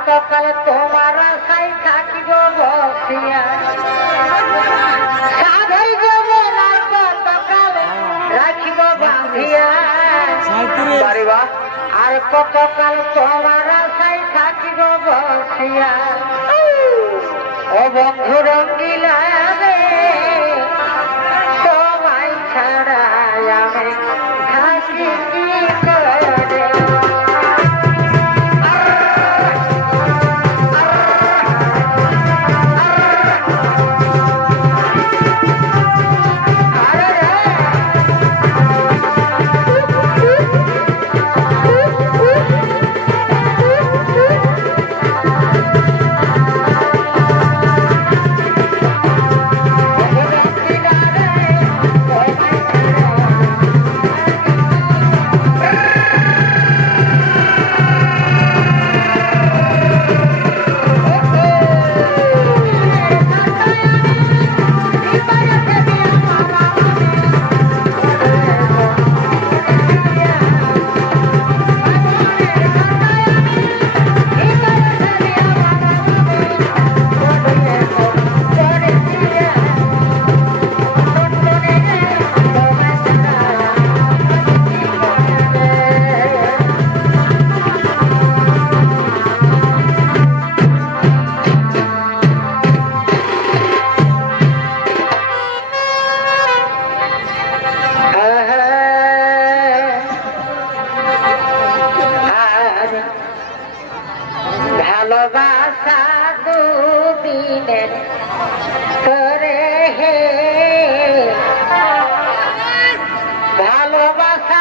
কতকাল তোমার আশাই থাকিব বসিয়া। জীবন আর কতকাল রাখিব বাঁধিয়া। আর কতকাল তোমার আশাই থাকিব বসিয়া। ও বন্ধু রঙ্গিলা তোমায় ছাড়া আমি থাকি ভালোবাসা দুদিনের করে হে। ভালোবাসা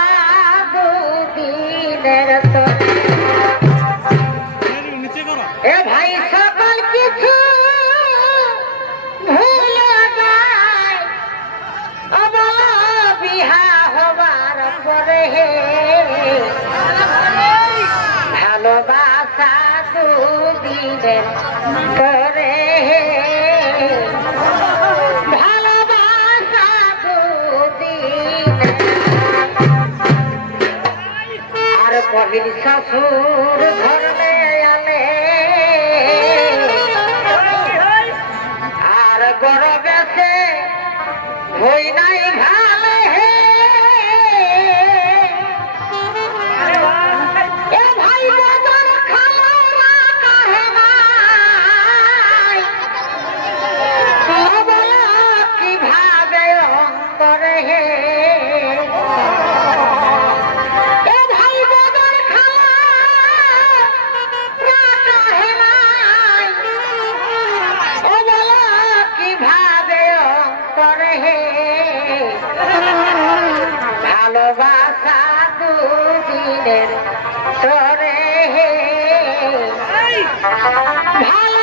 দুদিনের করে। ভালোবাসা আর আলে আর হই নাই ভালে দুদিনের তরে ভালো